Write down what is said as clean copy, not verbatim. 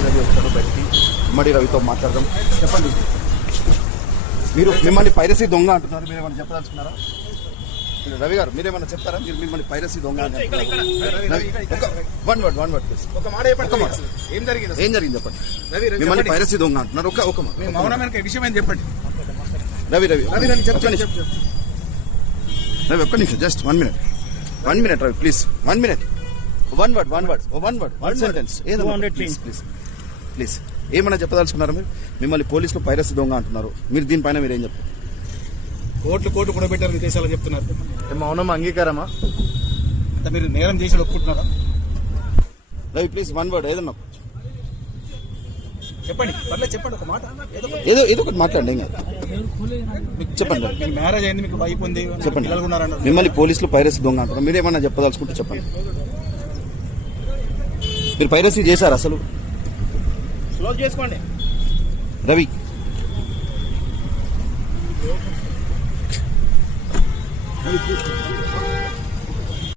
మమ్మడి రవి వచ్చాడు బయటికి. మమ్మడి రవితో మాట్లాడదాం. చెప్పండి, మీరు మిమ్మల్ని పైరసీ దొంగ అంటున్నారు, మీరు ఏమైనా చెప్పదలుచుకున్నారా? రవి గారు మీరేమన్నా చెప్తారా? మీరు మిమ్మల్ని పైరసీ దొంగ వన్ వర్డ్ ప్లీజ్. ఏం జరిగింది చెప్పండి. మిమ్మల్ని పైరసీ దొంగ అంటున్నారు. ఒక విషయం ఏం చెప్పండి. రవి ఒక్క నిమిషం, just 1 minute Ravi please. 1 minute, one sentence please. ఏమన్నా చెప్పదలుచుకున్నారా? మీరు మిమ్మల్ని పోలీసులు పైరసీ దొంగ అంటున్నారు, మీరు దీనిపైన మీరు ఏం చెప్తారు? కోట్లు కూడా పెట్టారు విదేశాలు చెప్తున్నారు. మౌనం అంగీకారమా? అంటే మీరు నేరం చేసి ఒప్పుకుంటున్నారా? రవి ప్లీజ్ 1 word ఏదన్నా చెప్పండి. చెప్పండి ఒక మాట, ఏదో ఒకటి మాట్లాడండి. ఏం కాదు, చెప్పండి. మీకు మ్యారేజ్ అయింది, మీకు వైఫ్ ఉంది, చెప్పండి. పిల్లలు ఉన్నారన్నారు. మిమ్మల్ని పోలీసులు పైరసీ దొంగ అంటారు, మీరేమన్నా చెప్పదలుచుకుంటే చెప్పండి. మీరు పైరసీ చేశారు అసలు? క్లోజ్ చేసుకోండి. రవి